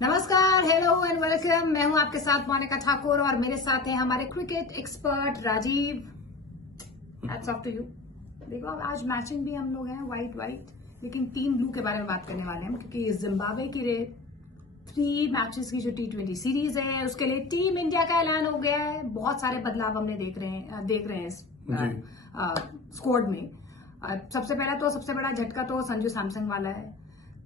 नमस्कार, hello and welcome. मैं हूं आपके साथ मोनिका ठाकुर और मेरे साथ हैं हमारे cricket expert Rajeev. Hats off to you. देखो आज मैचिंग भी हम लोग हैं व्हाइट, लेकिन टीम ब्लू के बारे में बात करने वाले हैं क्योंकि जिम्बाब्वे की 3 मैचेस की जो T20 सीरीज है उसके लिए टीम इंडिया का ऐलान हो गया है। बहुत सारे बदलाव हमने देख रहे हैं इस स्क्वाड में। सबसे बड़ा झटका तो संजू सैमसन वाला है।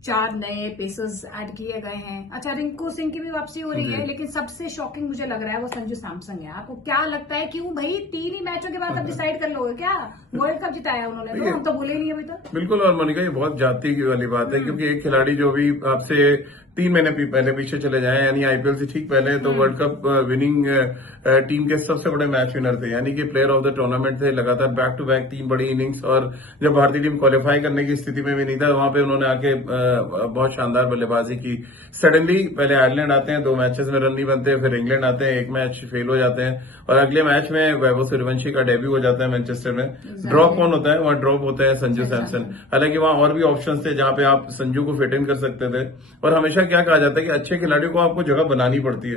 4 नए पेसर्स ऐड किए गए हैं। अच्छा, रिंकू सिंह की भी वापसी हो रही है, लेकिन सबसे शॉकिंग मुझे लग रहा है वो संजू सैमसन है। आपको क्या लगता है? क्यों भाई 3 ही मैचों के बाद अब डिसाइड कर लोगे क्या? वर्ल्ड कप जिताया उन्होंने, तो हम तो बोले ही नहीं अभी तक। बिल्कुल। और मोनिका ये बहुत जाती वाली बात है क्योंकि एक खिलाड़ी जो भी आपसे 3 महीने पहले पीछे चले जाए, यानी आईपीएल से ठीक पहले तो वर्ल्ड कप विनिंग टीम के सबसे बड़े मैच विनर थे, यानी कि प्लेयर ऑफ द टूर्नामेंट थे। लगातार बैक टू बैक 3 बड़ी इनिंग्स, और जब भारतीय टीम क्वालिफाई करने की स्थिति में भी नहीं था वहां पे उन्होंने आके बहुत शानदार बल्लेबाजी की। सडनली पहले आयरलैंड आते हैं, 2 मैचेस में रन नहीं बनते, फिर इंग्लैंड आते हैं, 1 मैच फेल हो जाते हैं, और अगले मैच में वैभव सूर्यवंशी का डेब्यू हो जाता है मैनचेस्टर में। ड्रॉप कौन होता है? वहां ड्रॉप होता है संजू सैमसन। हालांकि वहां और भी ऑप्शंस थे जहां पे आप संजू को फिट इन कर सकते थे, और हमेशा क्या कहा जाता है कि अच्छे खिलाड़ियों को आपको जगह बनानी पड़ती है।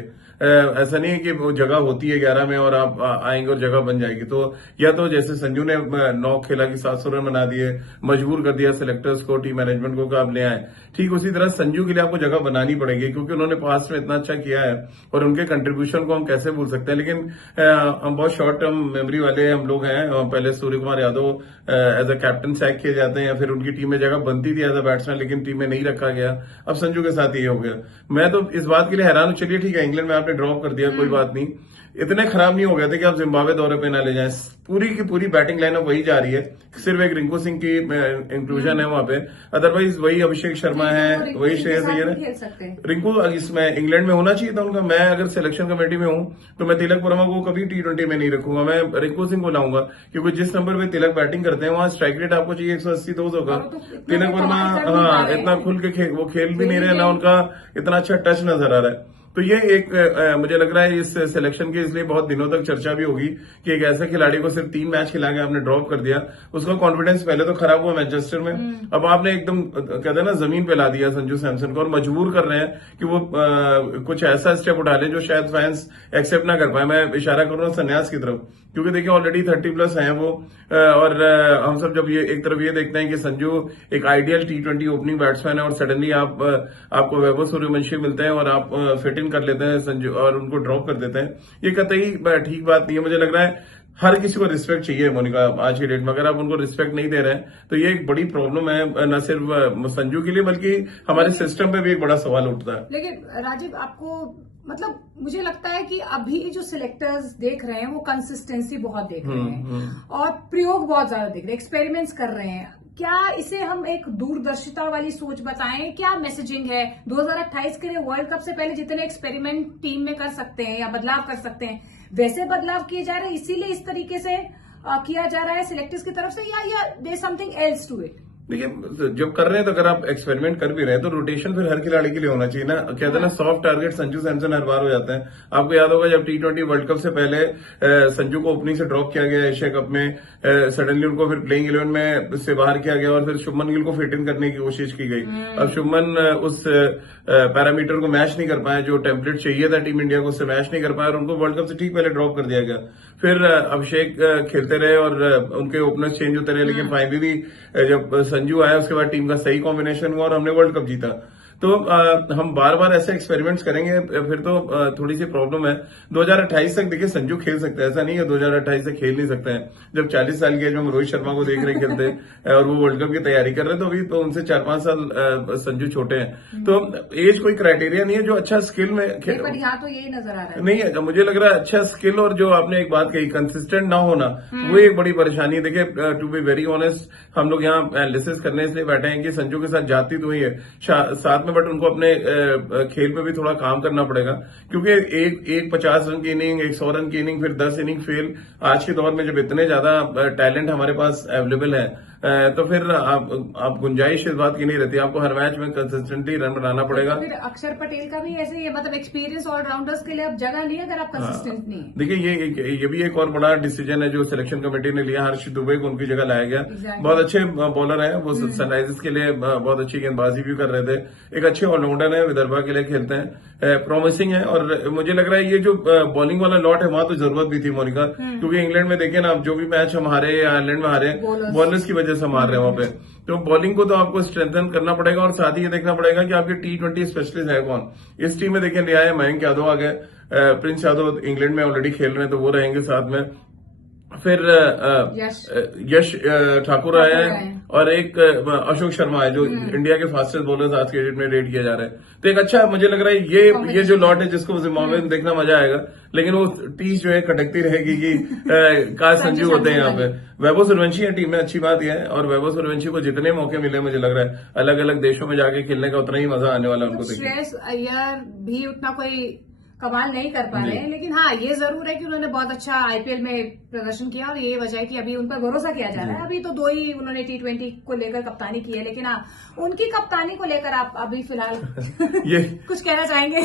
ऐसा नहीं है कि वो जगह होती है 11 में और आप आएंगे और जगह बन जाएगी। तो या तो जैसे संजू ने 9 खेला कि 700 रन बना दिए, मजबूर कर दिया सिलेक्टर्स को, टीम मैनेजमेंट को कि आप ले आए, ठीक उसी तरह संजू के लिए आपको जगह बनानी पड़ेगी क्योंकि उन्होंने पास्ट में इतना अच्छा किया है और उनके कंट्रीब्यूशन को हम कैसे भूल सकते हैं। लेकिन हम बहुत शॉर्ट टर्म मेमोरी वाले हम लोग हैं। पहले Surya Kumar Yadav as a captain sack किए जाते हैं, या फिर उनकी टीम में जगह बनती थी एज अ बैट्समैन, लेकिन टीम में नहीं रखा गया। अब संजू के साथ ये हो गया। मैं तो इस बात के लिए हैरान हूं। चलिए ठीक है, इंग्लैंड में आपने ड्रॉप कर दिया, कोई बात नहीं, इतने खराब नहीं हो गए थे कि आप जिम्बाब्वे दौरे पे ना ले जाएं। पूरी की पूरी बैटिंग लाइनअप वही जा रही है, सिर्फ एक रिंकू सिंह की इंक्लूजन है वहां पे। अदरवाइज वही अभिषेक शर्मा है, वही श्रेयस अय्यर है। रिंकू इसमें इंग्लैंड में होना चाहिए था उनका। मैं अगर सिलेक्शन कमेटी में हूं तो मैं तिलक वर्मा को कभी T20 में नहीं रखूंगा, मैं रिंकू सिंह को लाऊंगा, क्योंकि जिस नंबर पे तिलक बैटिंग करते हैं वहां स्ट्राइक रेट आपको चाहिए 180-200 का। तिलक वर्मा इतना खुल के वो खेल भी नहीं रहे ना, उनका इतना अच्छा टच नजर आ रहा है। तो ये एक मुझे लग रहा है इस सिलेक्शन की इसलिए बहुत दिनों तक चर्चा भी होगी कि एक ऐसे खिलाड़ी को सिर्फ 3 मैच खिला के आपने ड्रॉप कर दिया। उसका कॉन्फिडेंस पहले तो खराब हुआ मैनचेस्टर में, अब आपने एकदम कहते हैं ना जमीन पे ला दिया संजू सैमसन को, और मजबूर कर रहे हैं कि वो कुछ ऐसा स्टेप उठा लें जो शायद फैंस एक्सेप्ट ना कर पाए। मैं इशारा कर रहा हूँ संन्यास की तरफ, क्योंकि देखिए ऑलरेडी 30+ हैं वो, और हम सब जब ये एक तरफ ये देखते हैं कि संजू एक आइडियल T20 ओपनिंग बैट्समैन है, और सडनली आपको वैभव सूर्यवंशी मिलते हैं और आप फिट इन कर लेते हैं संजू और उनको ड्रॉप कर देते हैं, ये कतई ठीक बात नहीं है। मुझे लग रहा है हर किसी को रिस्पेक्ट चाहिए मोनिका आज की डेट में। अगर आप उनको रिस्पेक्ट नहीं दे रहे हैं तो ये एक बड़ी प्रॉब्लम है, न सिर्फ संजू के लिए बल्कि हमारे सिस्टम पे भी एक बड़ा सवाल उठता है। लेकिन राजीव, आपको मतलब मुझे लगता है कि अभी जो सिलेक्टर्स देख रहे हैं वो कंसिस्टेंसी बहुत देख रहे हैं और प्रयोग बहुत ज्यादा देख रहे हैं, एक्सपेरिमेंट्स कर रहे हैं। क्या इसे हम एक दूरदर्शिता वाली सोच बताएं? क्या मैसेजिंग है 2028 के लिए? वर्ल्ड कप से पहले जितने एक्सपेरिमेंट टीम में कर सकते हैं या बदलाव कर सकते हैं, वैसे बदलाव किए जा रहे हैं, इसीलिए इस तरीके से किया जा रहा है सिलेक्टर्स की तरफ से, या there something else to it? देखिए जब कर रहे हैं तो अगर आप एक्सपेरिमेंट कर भी रहे हैं तो रोटेशन फिर हर खिलाड़ी के लिए होना चाहिए ना। कहते हैं ना सॉफ्ट टारगेट संजू सैमसन हर बार हो जाते हैं। आपको याद होगा जब T20 वर्ल्ड कप से पहले संजू को ओपनिंग से ड्रॉप किया गया एशिया कप में, सडनली उनको फिर प्लेइंग 11 में से बाहर किया गया और फिर शुभमन गिल को फिट इन करने की कोशिश की गई। अब शुभमन उस पैरामीटर को मैच नहीं कर पाया, जो टेम्पलेट चाहिए था टीम इंडिया को उससे मैच नहीं कर पाया, और उनको वर्ल्ड कप से ठीक पहले ड्रॉप कर दिया गया। फिर अभिषेक खेलते रहे और उनके ओपनर्स चेंज होते रहे, लेकिन फाइनली जब संजू आया उसके बाद टीम का सही कॉम्बिनेशन हुआ और हमने वर्ल्ड कप जीता। तो हम बार बार ऐसे एक्सपेरिमेंट्स करेंगे फिर तो थोड़ी सी प्रॉब्लम है। 2028 तक देखिए संजू खेल सकते हैं, ऐसा नहीं है 2028 से खेल नहीं सकते हैं। जब 40 साल के एज में हम रोहित शर्मा को देख रहे खेलते और वो वर्ल्ड कप की तैयारी कर रहे हैं, तो अभी तो उनसे 4-5 साल संजू छोटे हैं। तो एज कोई क्राइटेरिया नहीं है, जो अच्छा स्किल में यहाँ तो यही नजर आ रहा है। नहीं है, मुझे लग रहा है अच्छा स्किल, और जो आपने एक बात कही कंसिस्टेंट ना होना, वो एक बड़ी परेशानी है। देखिए टू बी वेरी ऑनेस्ट, हम लोग यहाँ एनालिसिस करने इसलिए बैठे हैं कि संजू के साथ जाती तो ही है साथ में, बट उनको अपने खेल पे भी थोड़ा काम करना पड़ेगा, क्योंकि एक 50 रन की इनिंग, एक 100 रन की इनिंग, फिर 10 इनिंग फेल, आज के दौर में जब इतने ज्यादा टैलेंट हमारे पास अवेलेबल है तो फिर आप गुंजाइश इस बात की नहीं रहती, आपको हर मैच में कंसिस्टेंटली रन बनाना पड़ेगा। तो फिर अक्षर पटेल का भी ऐसे ही है, मतलब एक्सपीरियंस ऑलराउंडर्स के लिए अब जगह नहीं है अगर आप कंसिस्टेंट नहीं है। देखिए ये भी एक और बड़ा डिसीजन है जो सिलेक्शन कमेटी ने लिया, हर्ष दुबे को उनकी जगह लाया गया। Exactly. बहुत अच्छे बॉलर हैं वो, सनराइजर्स के लिए बहुत अच्छी गेंदबाजी भी कर रहे थे, एक अच्छे ऑलराउंडर है, विदर्भा के लिए खेलते हैं, प्रॉमिसिंग है। और मुझे लग रहा है ये जो बॉलिंग वाला लॉट है वहां तो जरूरत भी थी मोनिका, क्योंकि इंग्लैंड में देखे ना आप, जो भी मैच हम हारे या आयरलैंड में हारे, बॉलर्स की वजह से हम हार रहे हैं वहां पे। तो बॉलिंग को तो आपको स्ट्रेंथन करना पड़ेगा, और साथ ही ये देखना पड़ेगा कि आपके T20 स्पेशलिस्ट है कौन। इस टीम में देखिए लिया है मयंक यादव आ गए, प्रिंस यादव इंग्लैंड में ऑलरेडी खेल रहे हैं तो वो रहेंगे साथ में। फिर यश ठाकुर आया है, और एक अशोक शर्मा है जो इंडिया के फास्टेस्ट बॉलर्स आज के डेट में रेट किया जा रहा है। तो एक अच्छा मुझे लग रहा है ये जो लॉट है जिसको जिम्बाब्वे में देखना मजा आएगा, लेकिन वो टीस जो है खटकती रहेगी कि काश संजू होते हैं यहाँ पे। वैभव सूर्यवंशी है टीम में, अच्छी बात यह है, और वैभव सूर्यवंशी को जितने मौके मिले मुझे लग रहा है अलग अलग देशों में जाके खेलने का उतना ही मजा आने वाला है उनको देखिए। श्रेयस अय्यर भी उतना कोई कमाल नहीं कर पा रहे हैं, लेकिन हाँ ये जरूर है कि उन्होंने बहुत अच्छा आईपीएल में प्रदर्शन किया, और ये वजह है कि अभी उन पर भरोसा किया जा रहा है। अभी तो 2 ही उन्होंने T20 को लेकर कप्तानी की है, लेकिन हाँ उनकी कप्तानी को लेकर आप अभी फिलहाल ये कुछ कहना चाहेंगे?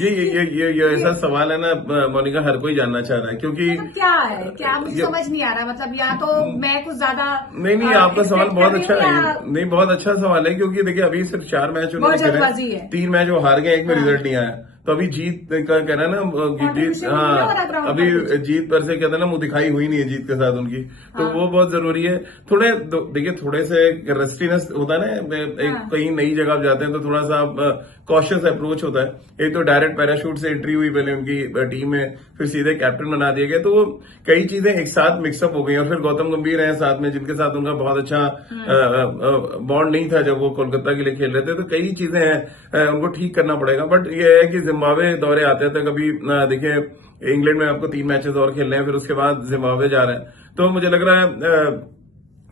ये ऐसा सवाल है ना मोनिका, हर कोई जानना चाह रहा है, क्योंकि मतलब क्या है, क्या मुझे समझ नहीं आ रहा। मतलब या तो मैं कुछ ज्यादा नहीं आपका सवाल बहुत अच्छा है, नहीं बहुत अच्छा सवाल है, क्योंकि देखिए अभी सिर्फ 4 मैच उन्होंने खेले, 3 मैच वो हार गए, एक में रिजल्ट नहीं आया। तो अभी जीत का कहना है ना, जीत हाँ अभी जीत पर से कहते हैं ना मुंह दिखाई हुई नहीं है जीत के साथ उनकी, तो वो बहुत जरूरी है। थोड़े देखिए थोड़े से रस्टीनेस होता है ना, एक कहीं नई जगह जाते हैं तो थोड़ा सा कॉशियस अप्रोच होता है। एक तो डायरेक्ट पैराशूट से एंट्री हुई पहले उनकी टीम में, फिर सीधे कैप्टन बना दिए गए, तो कई चीजें एक साथ मिक्सअप हो गई। और फिर गौतम गंभीर है साथ में, जिनके साथ उनका बहुत अच्छा बॉन्ड नहीं था जब वो कोलकाता के लिए खेल रहे थे, तो कई चीजें हैं उनको ठीक करना पड़ेगा। बट ये है कि जिम्बाब्वे दौरे आते थे कभी, देखिए इंग्लैंड में आपको 3 मैचेस और खेलने हैं, फिर उसके बाद जिम्बाब्वे जा रहे हैं, तो मुझे लग रहा है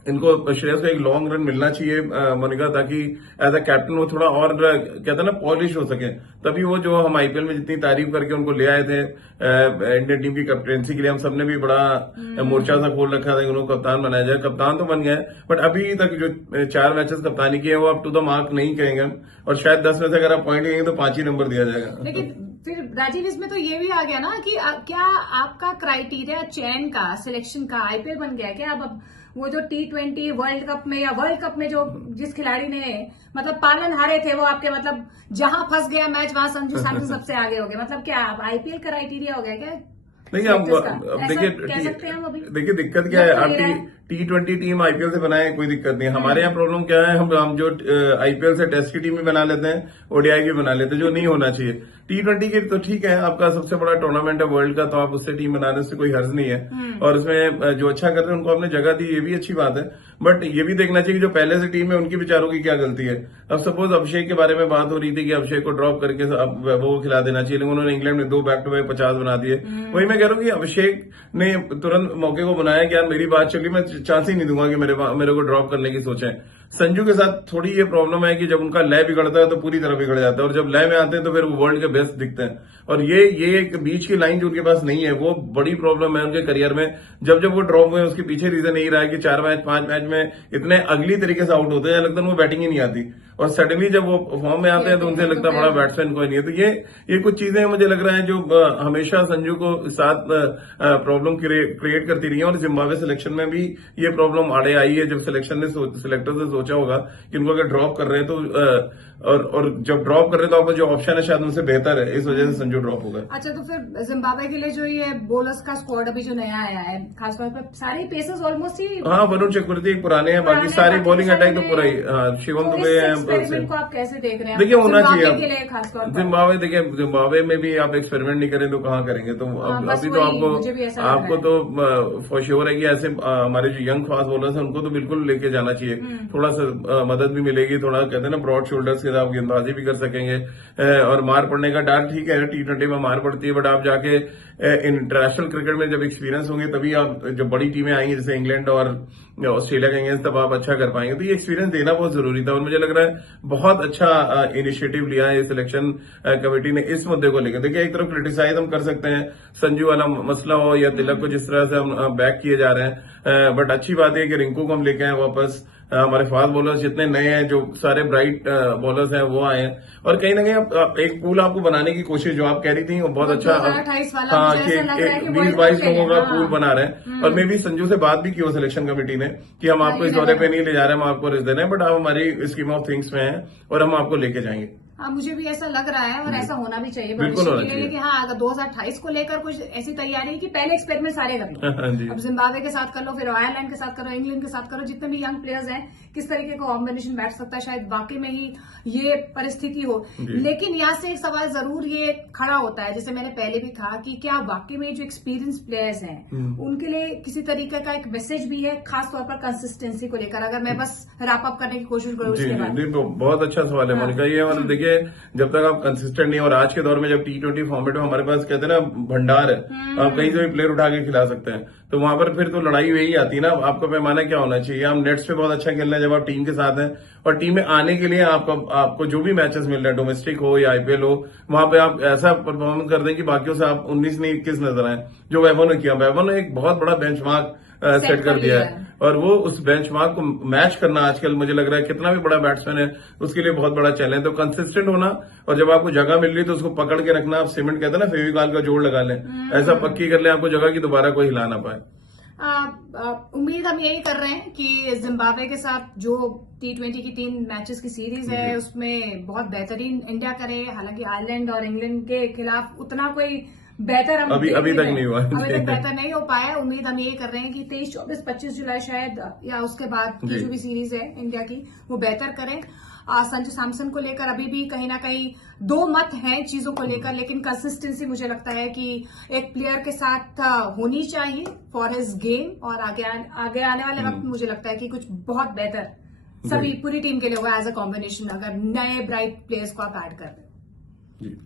इनको श्रेयस को एक लॉन्ग रन मिलना चाहिए मोनिका, ताकि एज अ कैप्टन वो थोड़ा और कहते हैं ना पॉलिश हो सके। तभी वो जो हम आईपीएल में जितनी तारीफ करके उनको ले आए थे इंडियन टीम की कैप्टेंसी के लिए, हम सबने भी बड़ा मोर्चा सा खोल रखा था कि उनको कप्तान बनाया जाए। कप्तान तो बन गए, बट अभी तक जो 4 मैचेस कप्तानी किए वो अप टू द मार्क नहीं कहेंगे, और शायद 10 में से अगर आप पॉइंट कहेंगे तो 5 ही नंबर दिया जाएगा। लेकिन फिर राजीव इसमें तो ये भी आ गया ना कि क्या आपका क्राइटेरिया चयन का, सिलेक्शन का आईपीएल बन गया क्या? अब वो जो T20 वर्ल्ड कप में या वर्ल्ड कप में जो जिस खिलाड़ी ने मतलब पालन हारे थे, वो आपके मतलब जहां फंस गया मैच वहां संजू सैमसन सबसे आगे हो गए। मतलब क्या आप आईपीएल क्राइटेरिया हो गया क्या? नहीं अब देखिए दिक्कत क्या है, आप T20 टीम आईपीएल से बनाए कोई दिक्कत नहीं है। हमारे यहाँ प्रॉब्लम क्या है, हम जो आईपीएल से टेस्ट की टीम भी बना लेते हैं, ओडीआई भी बना लेते हैं, जो नहीं होना चाहिए। T20 की तो ठीक है, आपका सबसे बड़ा टूर्नामेंट है वर्ल्ड का, तो आप उससे टीम बनाने से कोई हर्ज नहीं है, और उसमें जो अच्छा करते हैं उनको आपने जगह दी, ये भी अच्छी बात है। बट ये भी देखना चाहिए कि जो पहले से टीम है उनकी बेचारों की क्या गलती है। अब सपोज अभिषेक के बारे में बात हो रही थी कि अभिषेक को ड्रॉप करके वो खिला देना चाहिए, लेकिन उन्होंने इंग्लैंड में 2 बैक टू बैक 50 बना दिए। वही मैं कह रहा हूँ कि अभिषेक ने तुरंत मौके को बनाया कि यार मेरी बात चली, मैं चांस ही नहीं दूंगा कि मेरे को ड्रॉप करने की सोचें। संजू के साथ थोड़ी ये प्रॉब्लम है कि जब उनका लय बिगड़ता है तो पूरी तरह बिगड़ जाता है, और जब लय में आते हैं तो फिर वो वर्ल्ड के बेस्ट दिखते हैं। और ये एक बीच की लाइन जो उनके पास नहीं है, वो बड़ी प्रॉब्लम है उनके करियर में। जब वो ड्रॉप हुए उसके पीछे रीजन यही रहा है कि 4 मैच 5 मैच में इतने अगली तरीके से आउट होते हैं, लगता है वो बैटिंग ही नहीं आती, और सडनली जब वो फॉर्म में आते हैं तो उनसे लगता है बड़ा बैट्समैन कोई नहीं है। तो ये कुछ चीजें मुझे लग रहा है जो हमेशा संजू को साथ प्रॉब्लम क्रिएट करती रही है, और जिम्बाब्वे सिलेक्शन में भी ये प्रॉब्लम आड़े आई है। जब सिलेक्टर्स ने सोचा होगा कि उनको अगर ड्रॉप कर रहे हैं तो और जब ड्रॉप कर रहे तो आपका जो ऑप्शन है शायद उनसे बेहतर है, इस वजह से संजू ड्रॉप हो गए। अच्छा, तो फिर जिम्बाब्वे के लिए जो ये बोलर्स का स्क्वाड अभी जो नया आया है, खासतौर पर सारे पेसर्स ऑलमोस्ट ही, हाँ वरुण चक्रवर्ती पुराने हैं, बाकी सारे बॉलिंग अटैक तो पूरा ही, शिवम दुबे है। को आप कैसे देख रहे हैं? देखिए होना चाहिए खासतौर जिम्बाब्वे, देखिए जिम्बाब्वे में भी आप एक्सपेरिमेंट नहीं करें तो कहाँ करेंगे। तो अभी तो आपको तो फॉर श्योर है कि ऐसे हमारे जो यंग फास्ट बॉलर्स हैं उनको तो बिल्कुल लेके जाना चाहिए, थोड़ा सा मदद भी मिलेगी, थोड़ा कहते हैं ना ब्रॉड शोल्डर्स के साथ गेंदबाजी भी कर सकेंगे, और मार पड़ने का डर ठीक है T20 में मार पड़ती है, बट आप जाके इंटरनेशनल क्रिकेट में जब एक्सपीरियंस होंगे तभी आप जब बड़ी टीमें आएंगी जैसे इंग्लैंड और ऑस्ट्रेलिया के अगेंस्ट, तब आप अच्छा कर पाएंगे। तो ये एक्सपीरियंस देना बहुत जरूरी था, और मुझे लग रहा है बहुत अच्छा इनिशिएटिव लिया है सिलेक्शन कमेटी ने इस मुद्दे को लेकर। देखिए, एक तरफ क्रिटिसाइज हम कर सकते हैं, संजू वाला मसला हो या तिलक को जिस तरह से हम बैक किए जा रहे हैं, बट अच्छी बात है कि रिंकू को हम लेके आए वापस। हमारे फास्ट बॉलर्स जितने नए हैं, जो सारे ब्राइट बॉलर्स हैं, वो आए हैं। और कहीं ना कहीं एक पूल आपको बनाने की कोशिश जो आप कह रही थी वो बहुत अच्छा, 2028 वाला हाँ, मुझे ऐसा लग रहा है कि 20-22 लोगों का हाँ। पूल बना रहे हैं। और मे भी संजू से बात भी की हो सिलेक्शन कमेटी ने कि हम आपको इस दौरे पे नहीं ले जा रहे, हम आपको रिस्क दे रहे हैं, बट आप हमारी स्कीम ऑफ थिंग्स में हैं और हम आपको लेके जाएंगे। हाँ, मुझे भी ऐसा लग रहा है और ऐसा होना भी चाहिए बिल्कुल होना चाहिए। कि हाँ, अगर 2028 को लेकर कुछ ऐसी तैयारी है कि पहले एक्सपेरिमेंट सारे कर लो। अब जिम्बाब्वे के साथ कर लो, फिर आयरलैंड के साथ करो, इंग्लैंड के साथ करो, जितने भी यंग प्लेयर्स हैं, किस तरीके का कॉम्बिनेशन बैठ सकता है, शायद वाकई में ही ये परिस्थिति हो। लेकिन यहाँ से एक सवाल जरूर ये खड़ा होता है, जैसे मैंने पहले भी कहा कि क्या वाकई में जो एक्सपीरियंस प्लेयर्स हैं उनके लिए किसी तरीके का एक मैसेज भी है, खासतौर पर कंसिस्टेंसी को लेकर, अगर मैं बस रैप अप करने की कोशिश करूँ उसके बाद। बहुत अच्छा सवाल है मोनिका ये। मतलब देखिए, जब तक आप कंसिस्टेंट नहीं, और आज के दौर में जब T20 फॉर्मेट में हमारे पास कहते हैं ना भंडार है, आप कहीं से भी प्लेयर उठा के खिला सकते हैं, तो वहां पर फिर तो लड़ाई वही आती है ना। आपका पैमाना क्या होना चाहिए? हम नेट्स पे बहुत अच्छा खेल रहे हैं जब आप टीम के साथ हैं, और टीम में आने के लिए आपको जो भी मैचेस मिल रहे हैं, डोमेस्टिक हो या IPL हो, वहां पे आप ऐसा परफॉर्मेंस कर दें कि बाकियों से आप 19 नहीं 21 नजर आए, जो वैभव ने किया। वैभव ने एक बहुत बड़ा बेंचमार्क सेट कर दिया है, और वो उस बेंचमार्क को मैच करना आजकल मुझे लग रहा है कितना भी बड़ा बैट्समैन है उसके लिए बहुत बड़ा चैलेंज। तो कंसिस्टेंट होना, और जब आपको जगह मिल रही तो उसको पकड़ के रखना। आप सीमेंट कहते हैं ना, फेविकॉल का जोड़ लगा लें, ऐसा पक्की कर लें आपको जगह की दोबारा कोई हिला ना पाए। उम्मीद हम यही कर रहे हैं कि जिम्बाब्वे के साथ जो T20 की 3 मैचेस की सीरीज है उसमें बहुत बेहतरीन इंडिया करे। हालांकि आयरलैंड और इंग्लैंड के खिलाफ उतना कोई बेहतर हम अभी तक नहीं हुआ, अभी तक बेहतर नहीं हो पाया। उम्मीद हम यही कर रहे हैं कि 23, 24, 25 जुलाई शायद, या उसके बाद की जो भी सीरीज है इंडिया की, वो बेहतर करें। संजू सैमसन को लेकर अभी भी कहीं ना कहीं दो मत हैं चीजों को लेकर, लेकिन कंसिस्टेंसी मुझे लगता है कि एक प्लेयर के साथ होनी चाहिए फॉर हिज गेम, और आगे आने वाले वक्त मुझे लगता है कि कुछ बहुत बेहतर सभी पूरी टीम के लिए होगा एज अ कॉम्बिनेशन, अगर नए ब्राइट प्लेयर्स को आप ऐड कर दें।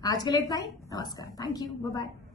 आज के लिए इतना ही। नमस्कार, थैंक यू, बाय बाय।